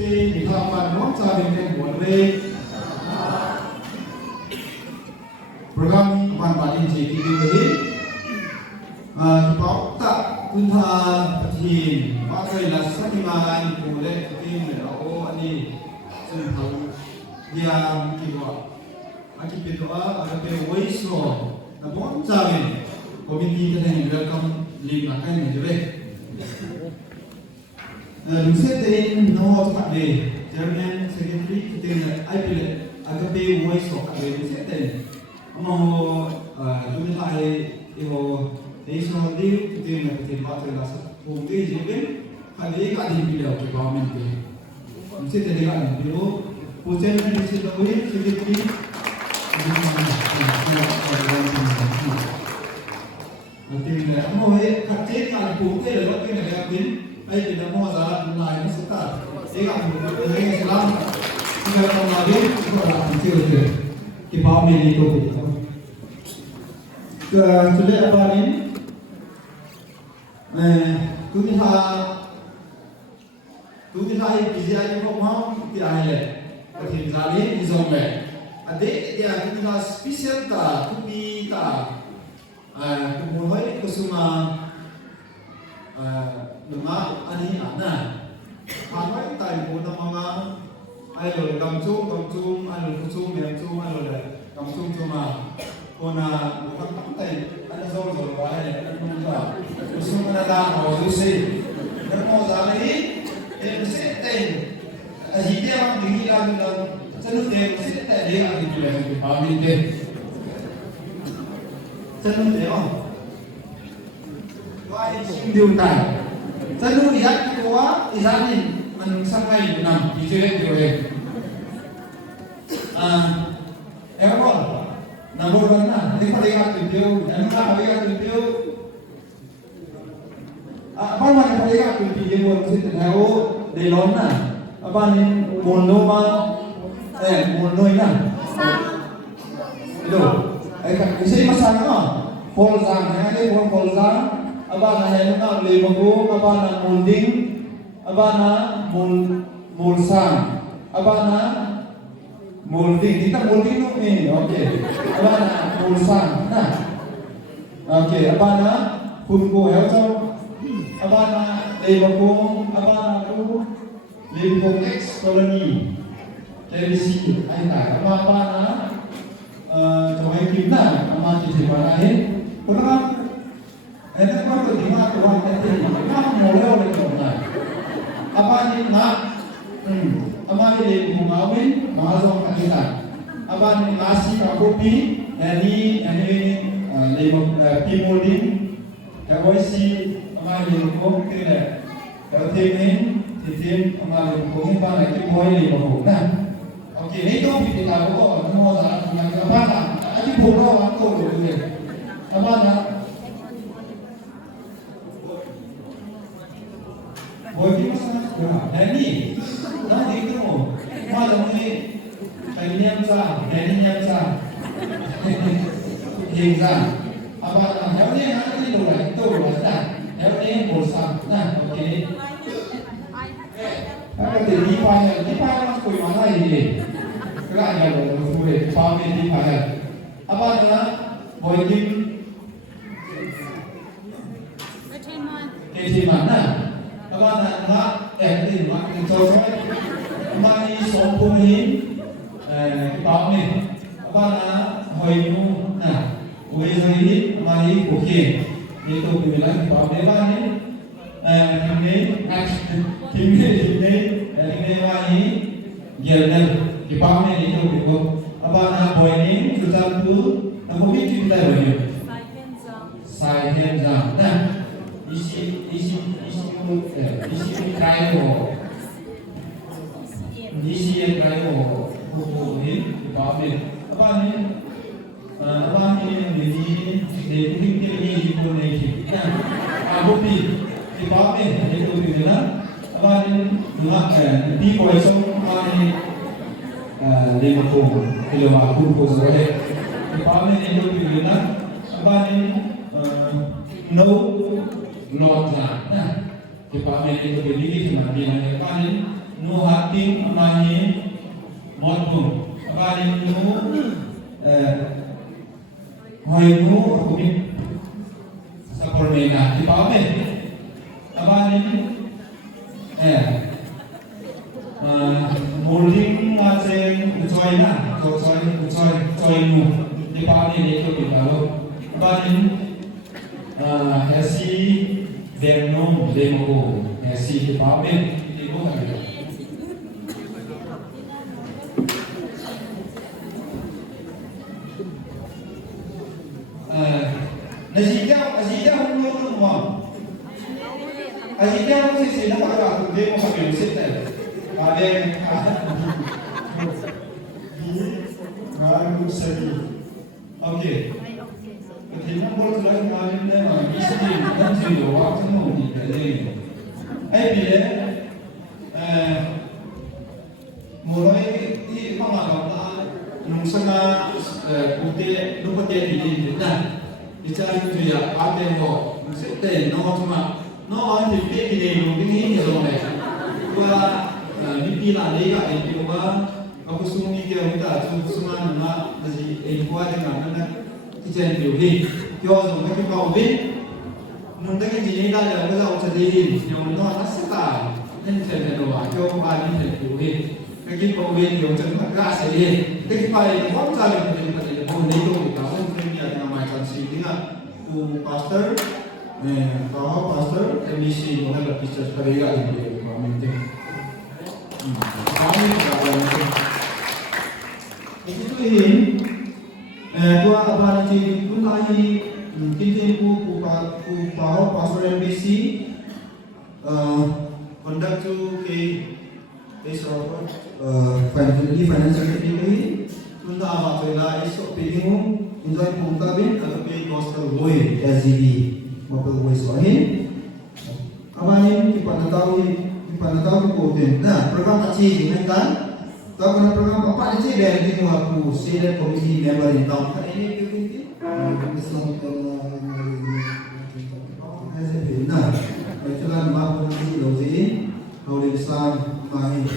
si di halaman non sa dengan boleh program kapan balik jadi ini kau tak punah tim pakai lasan iman boleh tim oh ini sentuh dia kiwa aki berdoa agar berwais roh namun jangan komiti kita yang welcome lima kan juga Luset no takde German secretary kita IPL agar berwais roh agar luset mau chúng ta yêu national deal kita nak kita pakai lasan mungkin juga kali ini di video kita komen mesti terdengar video Pujian yang disebutkan seperti nanti kita mau kaji kalau bukan lewat ke negara lain, baik kita mau jalan lain sekitar. Jika bukan Islam, kita akan lagi kita akan cerita di bawah ini itu. Sudah apa ini? Kita bicara apa? Tidak ada. Ketika kali di zona, ada dia kita spesial ta, tupi ta, kemudian kusuma lemah ani ana, apa yang pun nama ayo gamcung, ayo kusum, ayo gamcung cuma, puna bukan pantai, ada zona bahaya, ada muda, kusum ada mau susi, mau zali, mesti Hidup yang dihilang dalam seluruh desa dia ada juga yang dipahami deh. Seluruh desa, wajib diuntai. Seluruh dia kedua izin mencapai enam dijelek oleh. Error, nomor mana? Ini paling tujuh, yang paling tujuh. Apa yang paling tujuh yang mesti tahu di lona. Apa ni monoma monoina itu isi masalah polzang yang ini bukan polzang apa namanya nak lebagu apa nak munding apa nak mulsang apa nak mulding kita mulding tu ni okey apa nak mulsang nah okey apa nak punko helcom apa nak lebagu apa nak tu Limpong X koloni KBC aita apa na coba kita ama di mana ini kurang ada apa di mana kurang ada apa model itu apa ni nak apa ni limpong awin mahasiswa kita apa ni nasi kakopi ini limpong pimodin KBC ama limpong kita kalau Tim amal kongin pa na kim hoy ni mo na. Okay, nito kita ko mo sa mga kapata. Ati puro ang to do ni. Aba na. Hoy ki mas na. Dani. Na dito mo. Malo ni kanyang sa, kanyang sa. Hingga. Aba na. Hawi na ni do ra, to ra sa. Hawi mo sa. Na, okay. Kalau di mana kau mana ini? Kerana ada orang paham di mana. Apa nama? Boykim. Keciman. Apa nama? Ini makin jauh. Mari sompungin. Paham ni. Apa nama? Hoymu. Nah, hoymu mari bukit. Itu bilang paham ni mana ni? Ini wahai jurnal department itu itu apa nama pointing susah tu nama itu kita beri side hand jam nah isi kayu ini department apa ini ini pun ini nah aku department itu itu lah apa ini di poison ani Liverpool kalau aku poison department itu itu lah apa ini no lot lah department itu berdiri cuma di mana apa ini nu hatim amahi modpung abani nu hoi nu akumit sapornena di pawe abani molding ngaceng ucoy na ucoy nu di pawe ni itu kita lo abani hesi demo hesi di pawe di bukan Azida không luôn đúng không? Azida không thì nó phải là một đêm một biểu hiện này. Đêm cũng sẽ ok. Thì nó có lại mà nên là cái gì nó chỉ đồ hóa cái nó gì cái gì. Ấy vì đấy một loại cái phong là đó nung sang quốc tế lúc quốc tế thì gì thế này. Bicara itu ya, apa yang kau mesti no cuma no orang di PPD mungkin ini loh nih. Gua mimpi lah lagi kan, mimpi gua aku semua mimpi aku tak semua nama dari gua dengan mana kita yang diuji. Yo so kita kau uji, nunda kita jadi dah jadi kita uji jadi, yo no anak sekarang ini saya doa, yo kami ini diuji. Kita kau uji yo jangan kerja jadi, kita pakai uang cari kita boleh itu kita pastor, kalau pastor emisi mana berpisah sekali lagi di komunitas. Kami berada itu ini, tua apa nanti pun lagi kita ku pastor emisi, conduct to financial activity, tunda apa tu lah esok pergi enjoy pungkabin atau play gospel boy SGB gospel boy soalnya abanin ipanatawi ko din na program achi dengan kan tahu kena program apa achi dari itu aku senior committee member in town kan ini Islam nah itulah mahu nanti logi kalau Islam mahin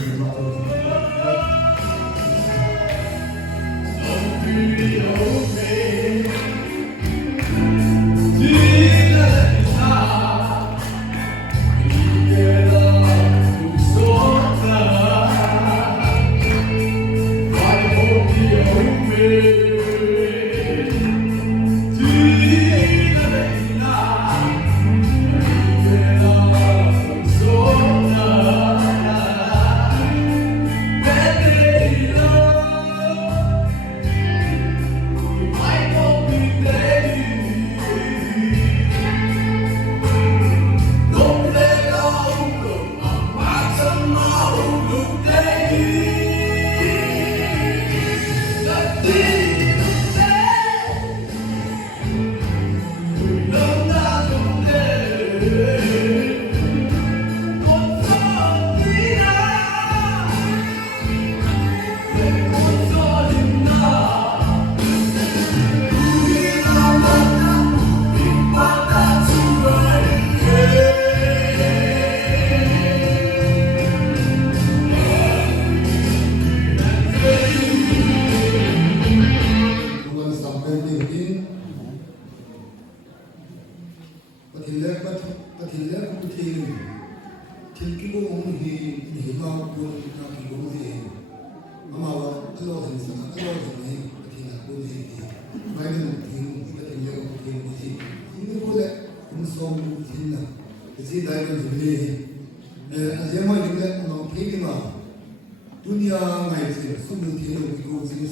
dunia ngai sih, sumber tiada itu sih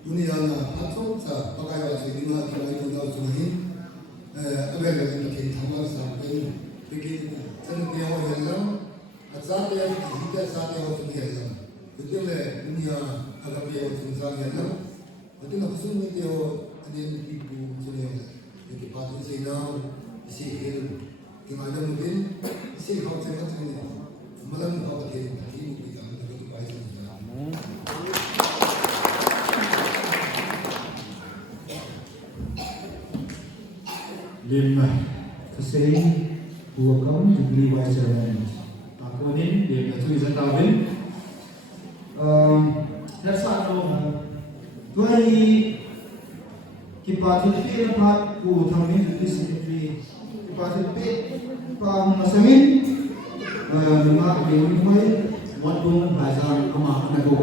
dunia na patron sa pakai wajib lima kali itu dah sungai, agar yang kita thamar sampai pergi jangan dia orang yang asal dia kita asal dia orang yang betul le dunia agar dia orang yang betul nak sumber dia ada ibu jenis yang patron sih now isi hil gimana mungkin isi kau cakap ni malam kau pakai lima kesering dua kaum dibeli wajah. Aku Onin để là chui dân tàu bên thế sao đâu tôi kipa thilpi na phat ku thamin thilpi secretary kipa thilpi pa masamin ma ke mai một đôiมันphải ra ama ana go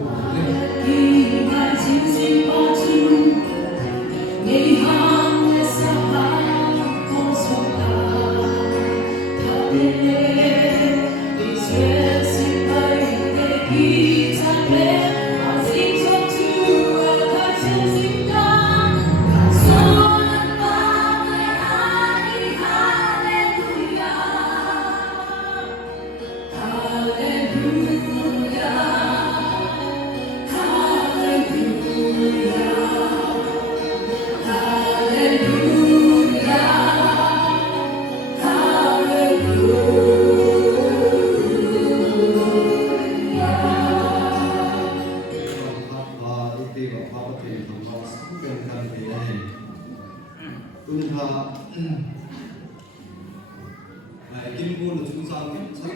kim cô là chúng sao kim sắc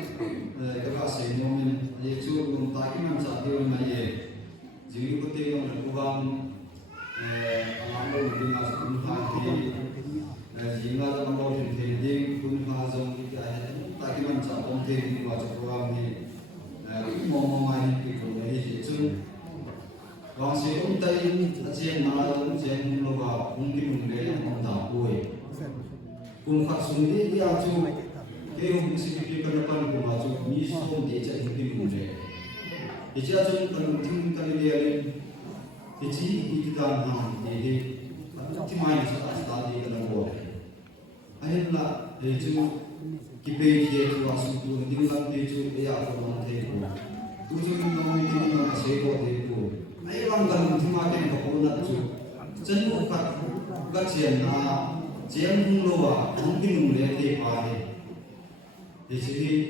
các bạn sẽ nói mình để cho cùng tại cái năm sau tiêu này về chỉ có tiêu là cố gắng làm đâu thì là cũng phải thì chỉ là làm đâu thì đi cũng phải dùng cái tại cái năm sau ông thì vào cho cố gắng thì cũng mong mai thì cũng là gì chứ còn sẽ ông tây trên mà ông trên nó vào ông cái mình đấy là ông thảo bùi cùng phát xuống đi đi ăn chung cái ông sẽ cái cái phần của mà chung như xong để chạy những cái mình đấy thì chỉ chung phần chung cái này lên thì chỉ cái đàn hàng thì thì mai sẽ start đi cái nào rồi anh là để chung cái page để cho vào xuống tu đi làm để chung cái áo của mình thế của tu chung nó mình nó sẽ có thế của ai làm gần thì mà cái nó cũng là chung chân một phát các chuyện là chuyện không lâu à không tin mình để thì phải thì chỉ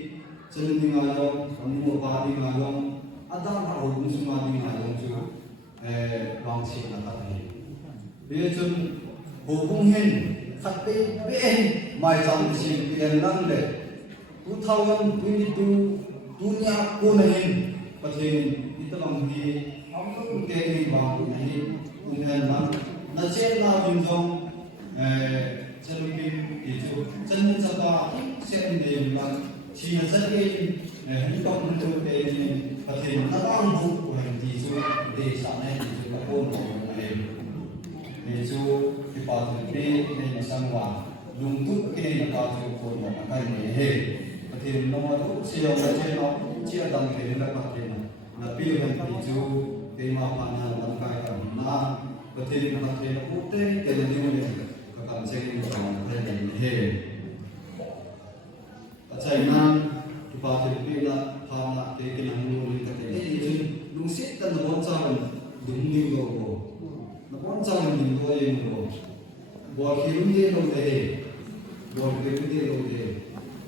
chân đi mà đâu không mua ba đi mà đâu anh ta bảo cũng chung mà đi mà đâu chứ bằng chuyện là cái gì bây giờ chân hồ công hiền phát bị bên mai trong chuyện tiền lăng để tu thao nhân tu nhà cô này có thể đi tới lòng thì ông cũng kêu đi vào cái này cũng nên lắm nó chết là dùng trong chân kim thì chú chân chân ba sẽ điểm là chỉ là rất cái hành động của tôi để có thể nó đang vụ của hành thì chú để sáng nay thì chú đã ôn của mình để chú thì bảo thủ đi này là sang hòa dùng thuốc cái này là bảo chú của một cái này hệ có thể nó mà thuốc siêu là trên nó chia đằng thế là có thể là bây giờ thì chú cái mà phản là đằng cái cả na có thể là quốc tế cái này như này cảm thấy còn thay đổi hệ chạy nam thì bảo thì bây là tham là cái năng lượng cái cái gì đúng xét tân nó quan trọng đúng như đồ nó quan trọng là mình thôi em đồ bỏ khi đúng như đồ thế bỏ cái đúng như đồ thế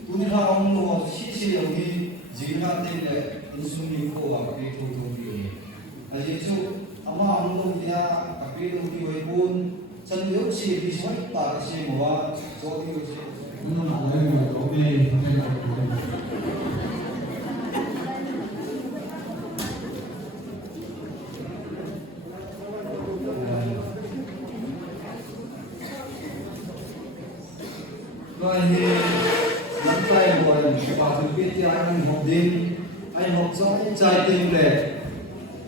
cũng như là ông nó xí ông đi dính ra tên là nó sung như cô và cái thu thu gì à vậy chứ ama ông nó đi à cái đồ gì vậy buồn chân yếu chỉ bị sói ta chỉ mua cho tiêu chỉ nó là cái người có về rồi thì nắm tay một lần và thực biết thì anh học đêm anh học giỏi trai tim lệ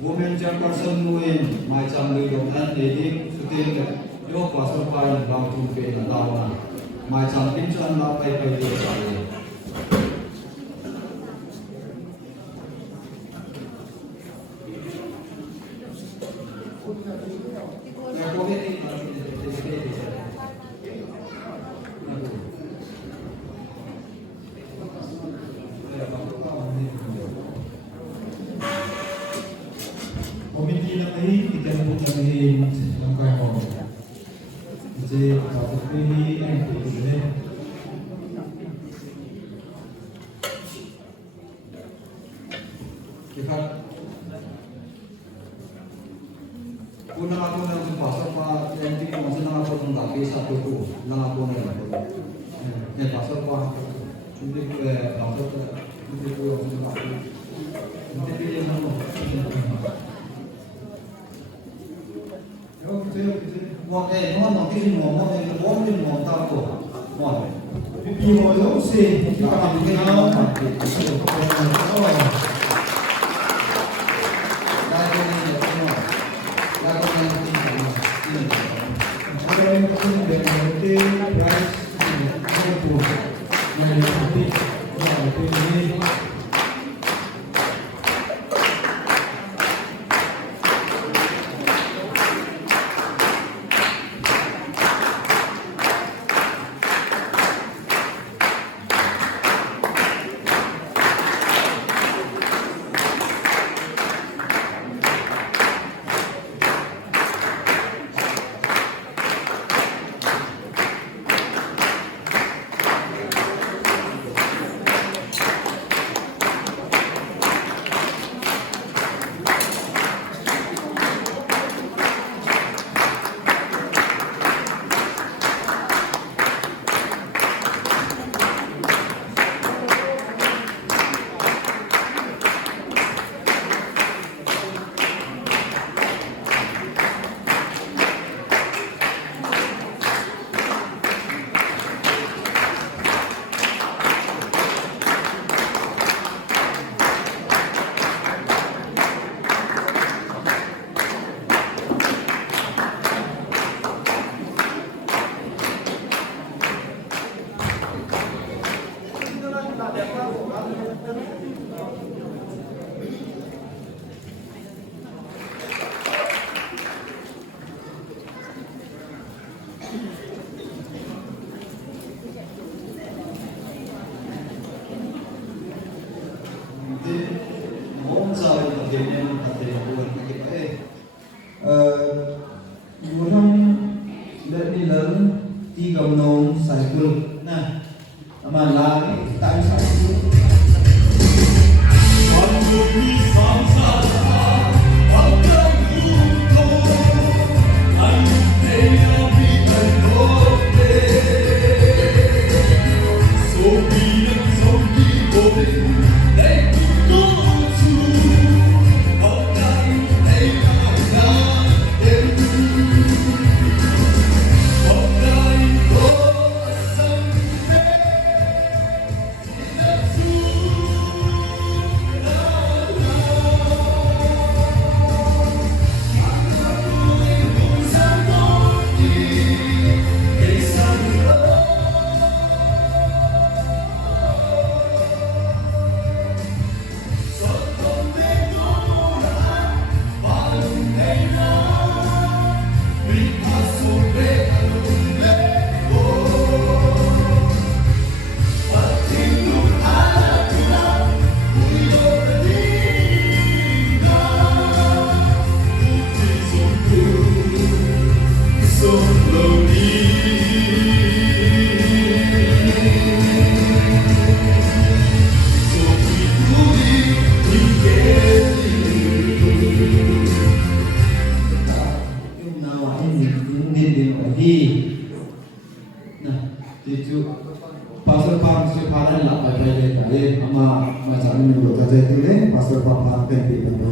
women chairperson nuôi mai trăm người đồng anh để đi sự tiên lệ yêu quả sơ phai vào chung về là tao mà mai trăm kiếm cho anh lao tay về để trả lời committee na kayo kita na po kami ng kayo kasi kapag kayo ay tuloy kita una ako na pasok pa yung tipo kasi na ako ng dati sa tuto lang ako na pasok pa hindi ko pasok Ito po yung hindi mo. một cái nó cái mồm nó cái bốn cái mồm tao cổ một Pipi mo daw si Kita cái bikin nào apa? Oh. Lagu ini semua. Lagu yang ini. Ada yang penting dengan itu price itu yang penting ini Bốn giờ thì nên là tiền buồn cái cái Orang let ni learn ti gam nong cycle nah ama la tak cycle Pastor Pam sekarang lah pada dia ama macam ni dulu kata itu le Pastor Pam akan pergi berdoa.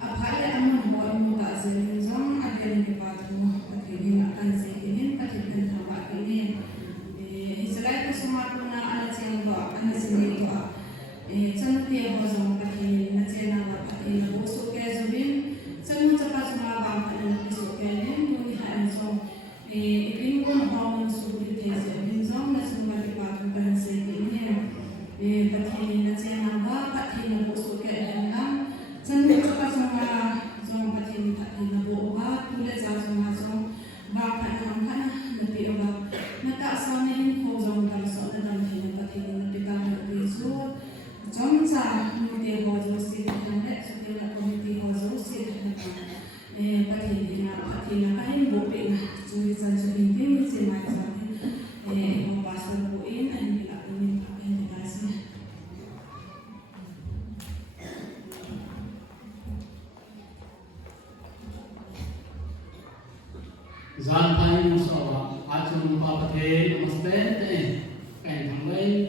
Apalagi amun buat muka zon, zon ada yang dibuat mu, tapi dia akan sih ini thể cảnh thằng đây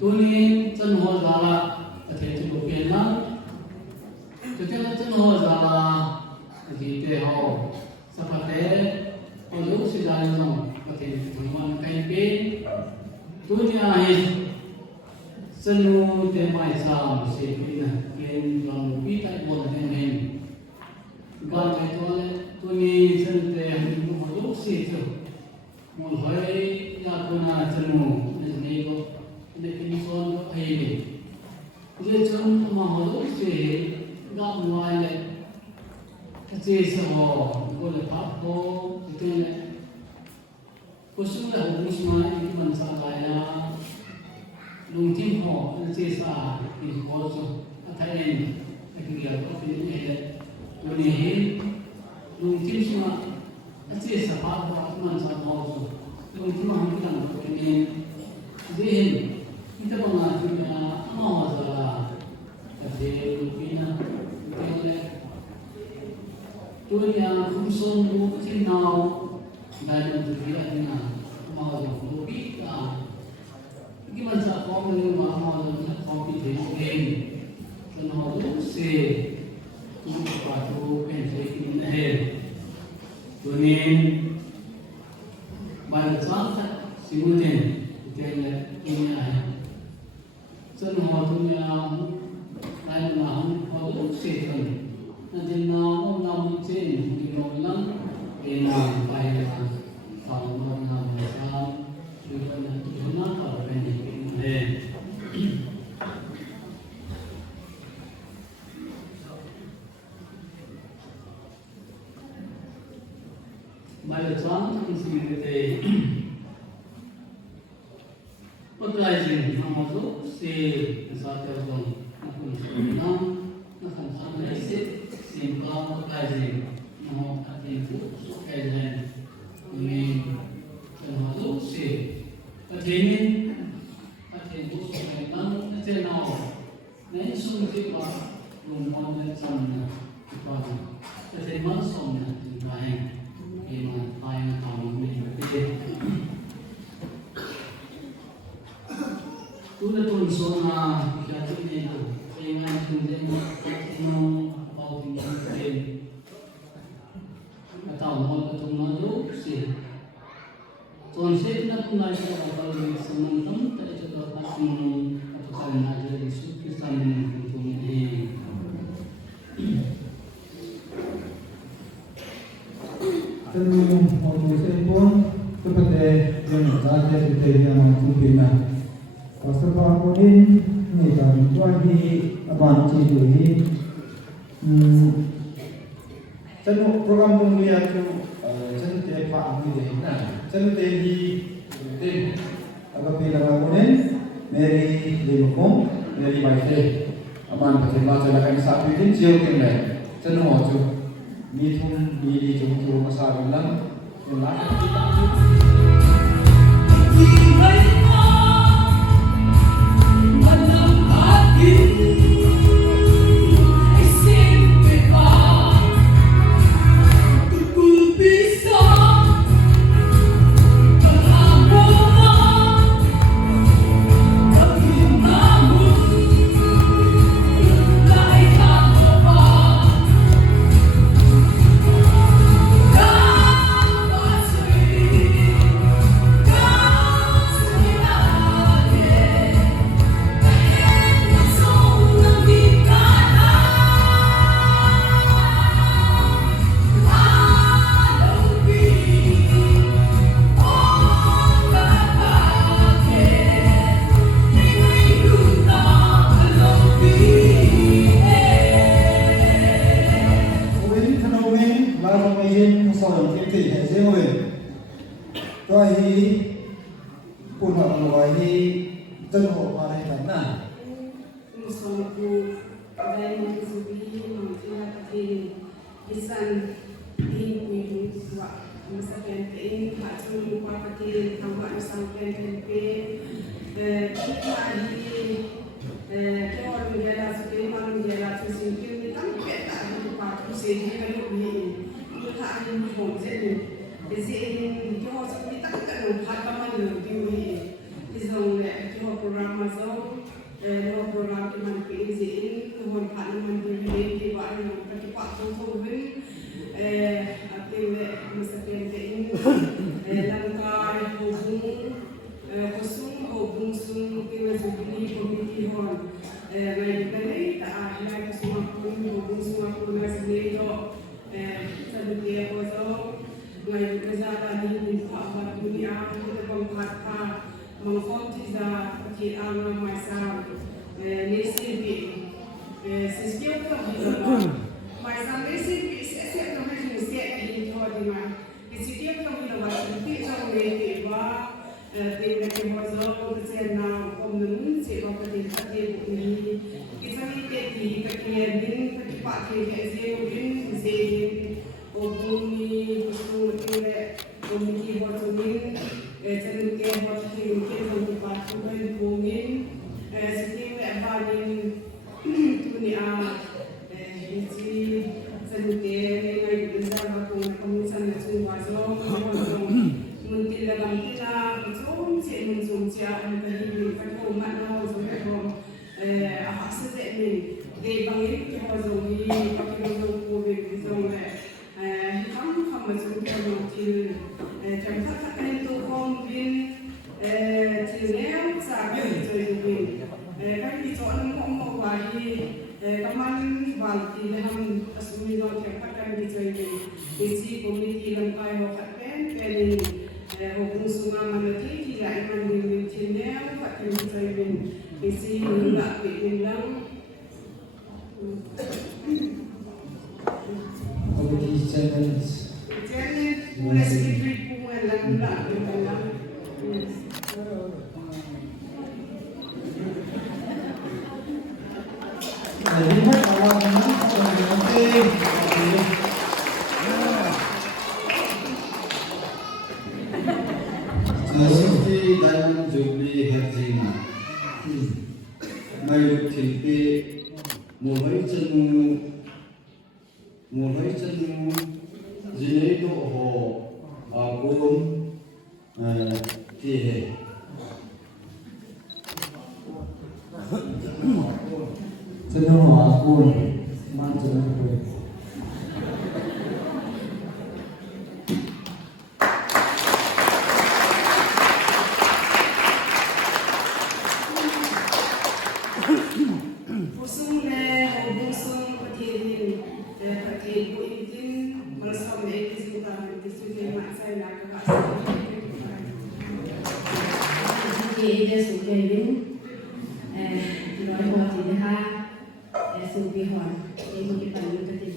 tôi nên chân hồ giả là có thể chụp được tiền lắm cho nên chân hồ giả là thì để họ sắp tới có lúc sẽ ra rồi có thể thằng man cảnh cái tôi như này chân hồ để mai sao sẽ cái này lên lòng biết tại buồn thế này còn cái tôi nghĩ chân để mình có lúc sẽ rồi một hơi là con là chân hồ nên này có để kinh doanh có hay đi rồi chân mà họ lúc sẽ gặp ngoài này cái gì sao có là pháp có cái này có số là cũng số này thì mình sẽ lại là lùng tim họ cái gì sao thì có số thay nên cái gì là có cái này là cái này lùng tim số cái gì sao pháp mình sẽ có số lùng tim họ cái này cái này dễ kita mengajukan masalah kecil pina kecil tu yang khusus mungkin now dan juga dengan masalah logika gimana cara kau menerima masalah kompetisi kenapa se itu patu pensei ini tunin baca simultan kita ini chân họ tôi nhà đây là họ cũng sẽ cần nên nó nằm trên thì nó lắm để làm bài là phòng một làm sao thì nó ở bên này bài là chọn thì gì để Organizing hamazo se sate zon na kan sampai se simpa organizing no atinfu so kajen ini hamazo se kajenin atinfu so kajen atena nei sun ti pa lum on na chamna pa kajen man somna ba hen ema ayan kamu ni te tu là tuần số là cái chuyện này là cái ngày thường dân nó bao nhiêu tiền tàu một cái tuần nó giúp gì tuần sẽ nó cũng nói là bao nhiêu sự nâng tấm tại cho các bạn atau kalian ada di sukisan tuần này Tentu waktu saya pun seperti yang saja seperti yang mungkin Pastor Pakunin ni kami tuahi abang cidu ni chân program công việc chân tế phạm như thế này chân tế đi tên agapi Pakunin Mary Limokong Mary Baite abang pasal baca lakan sapi din siu kin lai chân ho chu mi thum mi di chung chu masa bilang yang lain Izin kita seperti tak kan hataman diwi izong le kita program masuk dua program di mana izin tuan hataman diwi di bawah kita pak tuan arti le mesti ini langkah hubung sung kita sebut komiti hon lagi kali tak ada semua hubung semua masih itu seperti apa Ngayon kasara din sa mga dunia kita pangkata mangkonti sa ang maisam nesibi sisiyo ka bila maisam nesibi sesiyo ka medyo sesiyo ito di man sisiyo ka bila wati sa ngiti ba tingnan ko mazo kasi na komun si kapatid pati ni isa ni teti kaya din pati pati kasi din si Obuni kusule komiti hotumin cenderung hotumin kita berpatuhan bumin setiap badan dunia isi cenderung dengan besar bakung komisan semua so mungkin dalam kita mensumsia untuk kita mana sampai apa saja ini di bangkit kita zogi pakai zogi covid zogi masuk ke mobil jangka akan itu kombin cilem sahaja itu ini kan di soal mau wali kemarin walti dalam asumsi jangka akan itu isi komiti langkai hokaten pelin hubung sungai manati tidak iman di cilem pakai itu ini isi enggak bilang Komiti challenge. Mulai sedikit pun dalam Lihat awalnya Seperti dalam Jubilee Hajjina, Mayuk Tilpi mulai cenu Jadi itu akun tihe. Jenuh akun macam itu. Pusung le hubung petirin petir buitin bersama ekis kita disuruh maksa nak kasih. Jadi sukain nói hoa thì ha sự bị hỏi thì một cái phần như thế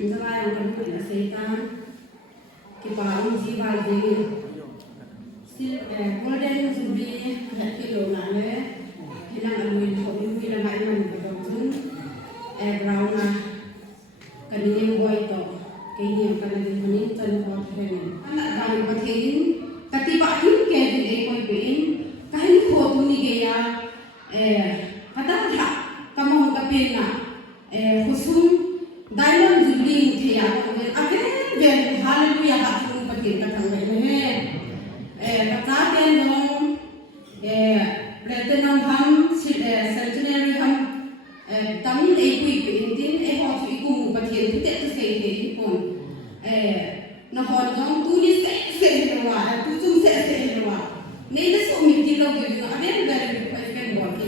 chúng ta làm cái chuyện là xây ta cái bảo gì bài gì xin golden sự bị hết cái đồ nào đấy thì là mình không như là ngày mình phải đầu tư brown là cái niềm vui to cái niềm cái niềm chân hoa thế này anak bang patin katiba yun kaya din ay koy bin kahit po tunigaya kataha kamong kapil na husum diamond jubilee thiya again then hallelujah ha tung patin katang ne kataten dong platinum ham centenary ham tamin ay koy bin din ay ho tu ikum patin putet tu sei thi pon na hon dong tu ni se wa tu tum se wa nei da so mi ti lo ge na ane da re ko kan bo ki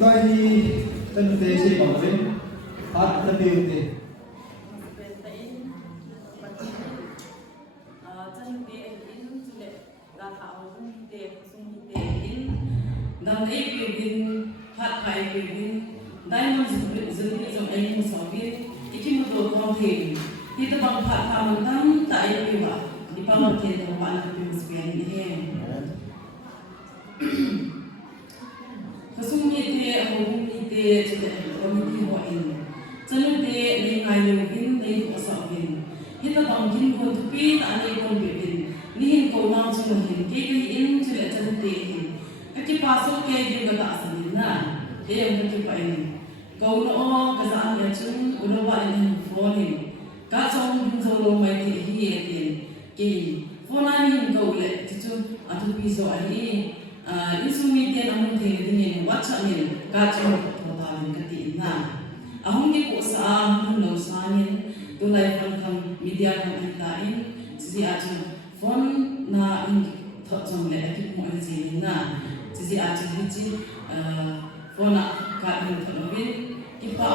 Tôi thì chân tế sẽ bảo với hát là điều gì dan ei pegin hat kai pegin diamond zuri jong ei musawin ikim do ko he ti ta bang phat pa man tam ta ei pi wa di pa man ke do pa na pi musbian ni he kasum ni te ho ni te chile ko ni ti ho in chanu te ni ngai lu bin nei ko sa bin hi ta bang kin ko tu pi ta nei ko bi bin ni hin ko na chu hin ke ke in chile chanu te hin cái paso ke di ga ta san na e yang ke pa in go no ka za ya chung ulo ba in phone ni ka chong hin zo lo mai ke hi e tin ke phone ani hin go le ti chu atu pi so ani isu mi ten amun the ni WhatsApp ni ka chong to ta ni ka ti na ahung ki ko sa hun no sa ni to lai fan kam media kam ta in si atu phone na in thot chong le ki mo an si na Jadi aja hiji fona kadang terlebih kita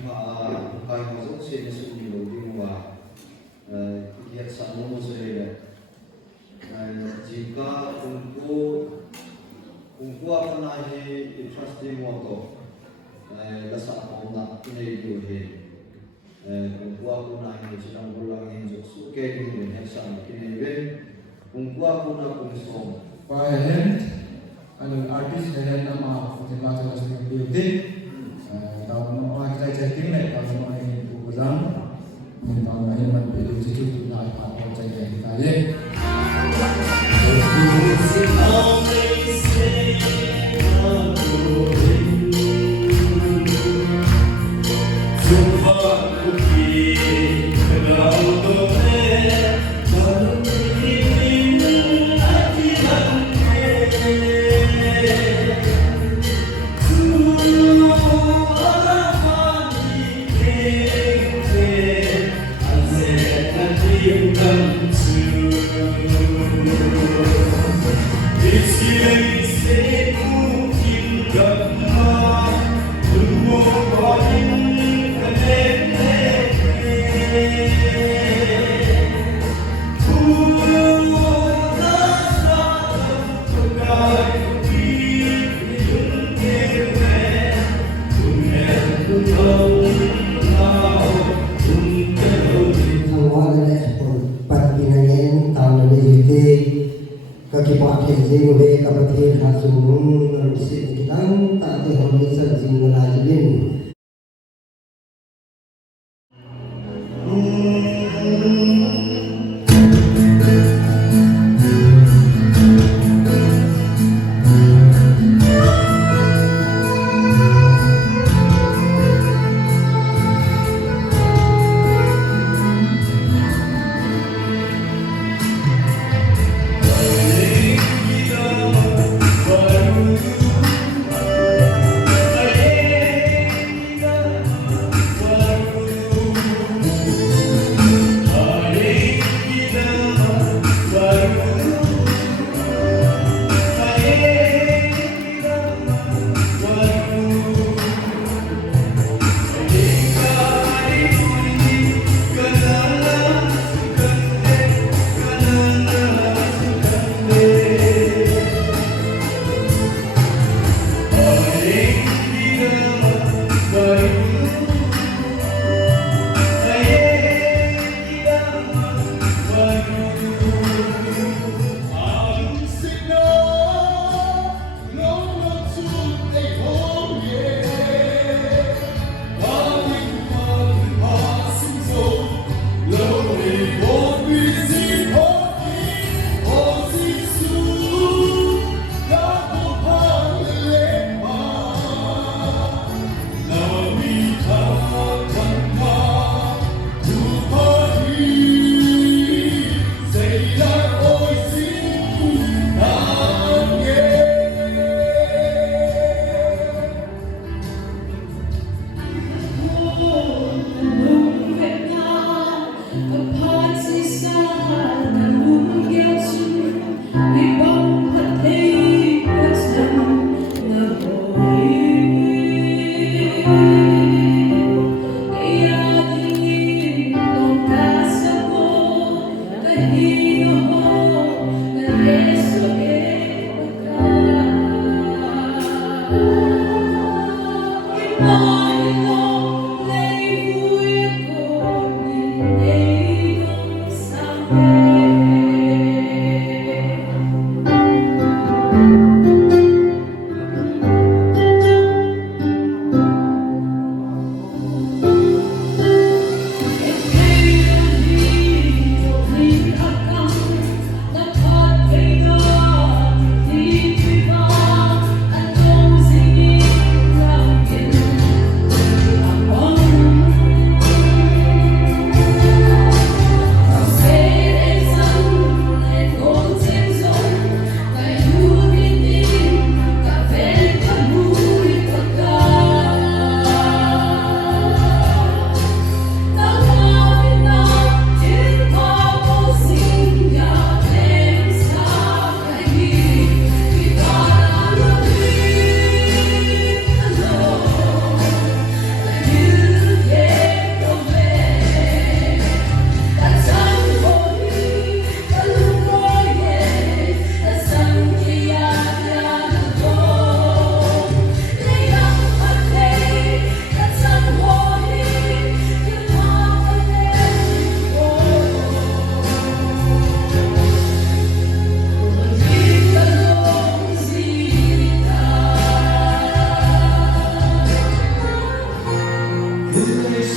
kai ma zo se ne su ni lo di wa kiat sa mo se le jika ungku apa nahi trusting moto la sa ko na ne yu he ungku aku nahi sedang ulang yang su ke ni ne sa ni ve ungku aku na kung song Pahen, anu artis dan nama Fatimah Terus Beauty. Kalau mau kita chatting lagi, kalau mau ini bukan, minta nanya mandiri situ nak apa saja kita ye. Come to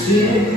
Chung